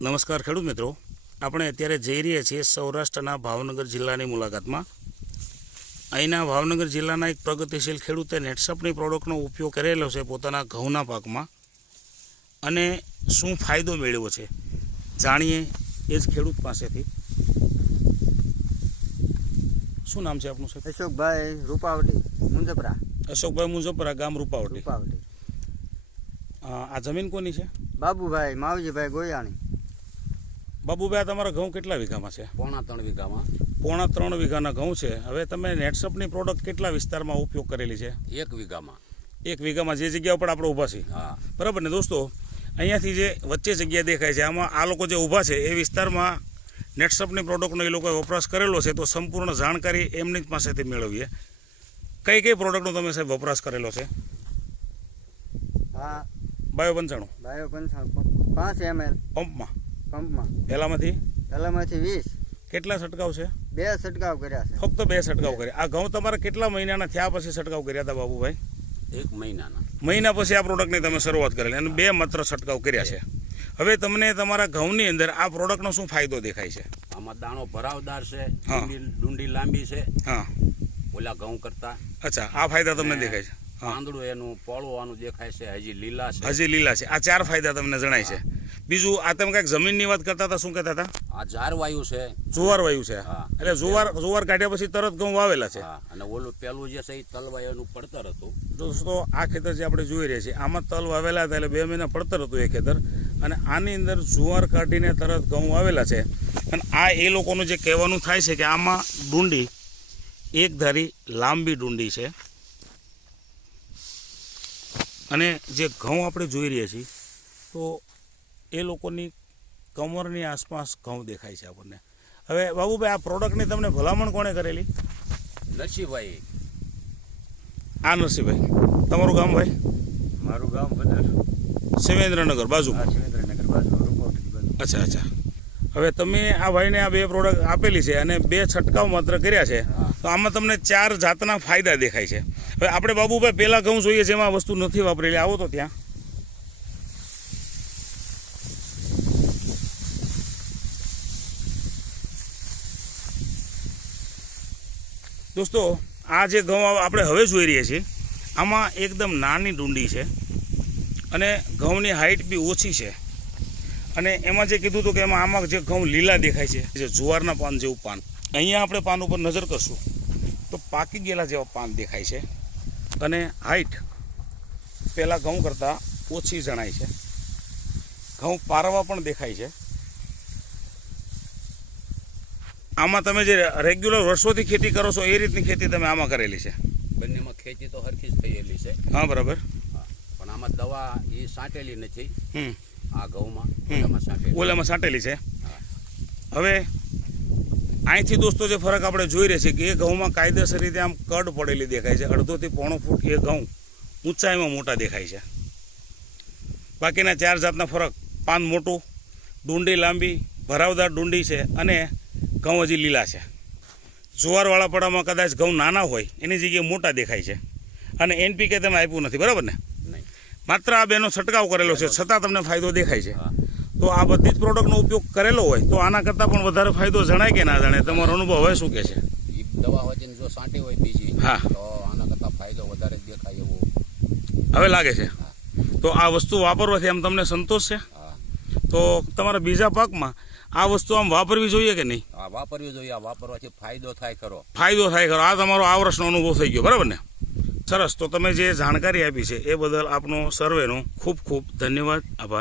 નમસ્કાર ખેડૂત મિત્રો. આપણે અત્યારે જઈ રહ્યા છીએ સૌરાષ્ટ્રના ભાવનગર જિલ્લાની મુલાકાતમાં. અહીંના ભાવનગર જિલ્લાના એક પ્રગતિશીલ ખેડૂતે નેટસપની પ્રોડક્ટનો ઉપયોગ કરેલો છે પોતાના ઘઉંના પાકમાં. અને શું ફાયદો મેળવ્યો છે જાણીએ એ જ ખેડૂત પાસેથી. શું નામ છે આપનું સાહેબ? અશોકભાઈ રૂપાવટી મુંજપરા. અશોકભાઈ મુંજપરા ગામ રૂપાવટી. રૂપાવટી. આ જમીન કોની છે? બાબુભાઈ માવજીભાઈ ગોયાણી. બાબુભાઈ આ તમારા ઘઉં કેટલા વીઘામાં છે? પોણા ત્રણ વીઘામાં. પોણા ત્રણ વીઘાના ઘઉં છે. હવે તમે નેટસપની પ્રોડક્ટ કેટલા વિસ્તારમાં ઉપયોગ કરેલી છે? એક વીઘામાં. એક વીઘામાં જે જગ્યા ઉપર આપણે ઊભા છીએ. હા. બરાબર ને દોસ્તો? અહીંયાથી જે વચ્ચે જગ્યા દેખાય છે આમાં આ લોકો જે ઊભા છે એ વિસ્તારમાં નેટસપની પ્રોડક્ટનો એ લોકોએ વપરાશ કરેલો છે તો સંપૂર્ણ જાણકારી એમની જ પાસેથી મેળવીએ. કઈ કઈ પ્રોડક્ટનો તમે સાહેબ વપરાશ કરેલો છે? હા. બાયો પંચાણું બાયો પંચાણું પાંચ એમએલ પંપમાં. પંપમાં. પહેલામાંથી? પહેલામાંથી વીસ. કેટલા છંટકાવ છે? બે છંટકાવ કર્યા છે. ફક્ત બે છંટકાવ કર્યા. આ ઘઉં તમારે કેટલા મહિનાના થયા પછી છંટકાવ કર્યા હતા બાબુભાઈ? એક મહિનાના. મહિના પછી આ પ્રોડક્ટની તમે શરૂઆત કરેલી અને બે માત્ર છંટકાવ કર્યા છે. હવે તમને તમારા ઘઉંની અંદર આ પ્રોડક્ટનો શું ફાયદો દેખાય છે? આમાં દાણો ભરાવદાર છે ડુંડી લાંબી છે. હા. ઓલા ઘઉં કરતા. અચ્છા આ ફાયદા તમને દેખાય છે? પાંદડું એનું પોળવાનું દેખાય છે હજી લીલા છે. હજી લીલા છે. આ ચાર ફાયદા તમને જણાય છે. બીજું આ તમે કાંઈક જમીનની વાત કરતા હતા શું કહેતા હતા? આ ઝાર વાયુ છે. જુવાર વાયુ છે. એટલે જુવાર જુવાર કાઢ્યા પછી તરત ઘઉં વાવેલા છે. અને ઓલું પેલું જે છે એ તલવાયાનું પડતર હતું. દોસ્તો આ ખેતર જે આપણે જોઈ રહ્યા છીએ આમાં તલ વાવેલા હતા એટલે બે મહિના પડતર હતું એ ખેતર. અને આની અંદર જુવાર કાઢીને તરત ઘઉં વાવેલા છે. અને આ એ લોકોનું જે કહેવાનું થાય છે કે આમાં ડુંડી એક ધારી લાંબી ડુંડી છે. અને જે ઘઉં આપણે જોઈ રહ્યા છીએ તો એ લોકોની કમરની આસપાસ ઘઉં દેખાય છે આપણને. હવે બાબુભાઈ આ પ્રોડક્ટની તમને ભલામણ કોણે કરેલી? નરસિંહભાઈ આ નરસિંહભાઈ તમારું ગામ ભાઈ? મારું ગામ બદર શિવેન્દ્રનગર બાજુ. સુરેન્દ્રનગર બાજુ અચ્છા અચ્છા. હવે તમે આ ભાઈને આ બે પ્રોડક્ટ આપેલી છે અને બે છંટકાવ માત્ર કર્યા છે તો આમાં તમને ચાર જાતના ફાયદા દેખાય છે. હવે આપણે બાબુભાઈ પહેલાં ઘઉં જોઈએ છે એમાં વસ્તુ નથી વાપરેલી. આવો તો ત્યાં. દોસ્તો, આ જે ઘઉં આપણે હવે જોઈ રહ્યા છીએ, આમાં એકદમ નાની ડુંડી છે અને ઘઉંની હાઇટ બી ઓછી છે. અને એમાં જે કીધું હતું કે એમાં આમાં જે ઘઉં લીલા દેખાય છે, જે જુવારના પાન જેવું પાન. અહીંયા આપણે પાન ઉપર નજર કરશું, તો પાકી ગયેલા જેવા પાન દેખાય છે. અને હાઇટ પહેલાં ઘઉં કરતાં ઓછી જણાય છે. ઘઉં પારવા પણ દેખાય છે. આમાં તમે જે રેગ્યુલર વર્ષોથી ખેતી કરો છો એ રીતની ખેતી તમે આમાં કરેલી છે? બંનેમાં ખેતી તો હરખી જ થયેલી છે. હા બરાબર. પણ આમાં દવા એ સાંટેલી નથી. આ ઘઉંમાં ઓલામાં સાંટેલી. છે? હવે અહીંથી દોસ્તો જે ફરક આપણે જોઈ રહ્યા છીએ કે એ ઘઉંમાં કાયદેસર રીતે આમ કડ પડેલી દેખાય છે. અડધોથી પોણો ફૂટ એ ઘઉં ઊંચાઈમાં મોટા દેખાય છે. બાકીના ચાર જાતના ફરક. પાન મોટું ડુંડી લાંબી ભરાવદાર ડુંડી છે અને ઘઉં હજી લીલા છે. જુવારવાળા પડામાં કદાચ ઘઉં નાના હોય એની જગ્યાએ મોટા દેખાય છે. અને એનપીકે તમે આપ્યું નથી બરાબર ને? માત્ર આ બેનો છંટકાવ કરેલો છે છતાં તમને ફાયદો દેખાય છે. તો આ બધી જ પ્રોડક્ટનો ઉપયોગ કરેલો હોય તો આના કરતાં પણ વધારે ફાયદો જણાય કે ના જણાય? તમારો અનુભવ હવે શું કહે છે? દવા વચ્ચે જો સાંટી હોય બીજી હા. તો આના કરતાં ફાયદો વધારે દેખાય એવો. હવે લાગે છે? તો આ વસ્તુ વાપરવાથી આમ તમને સંતોષ છે? તો તમારા બીજા પાકમાં આ વસ્તુ આમ વાપરવી જોઈએ કે નહીં? આ વાપરવી જોઈએ આ વાપરવાથી ફાયદો થાય ખરો. ફાયદો થાય ખરો. આ તમારો આ વર્ષનો અનુભવ થઈ ગયો બરાબર ને? સરસ. તો તમે જે જાણકારી આપી છે એ બદલ આપનો સર્વેનો ખૂબ ખૂબ ધન્યવાદ આભાર.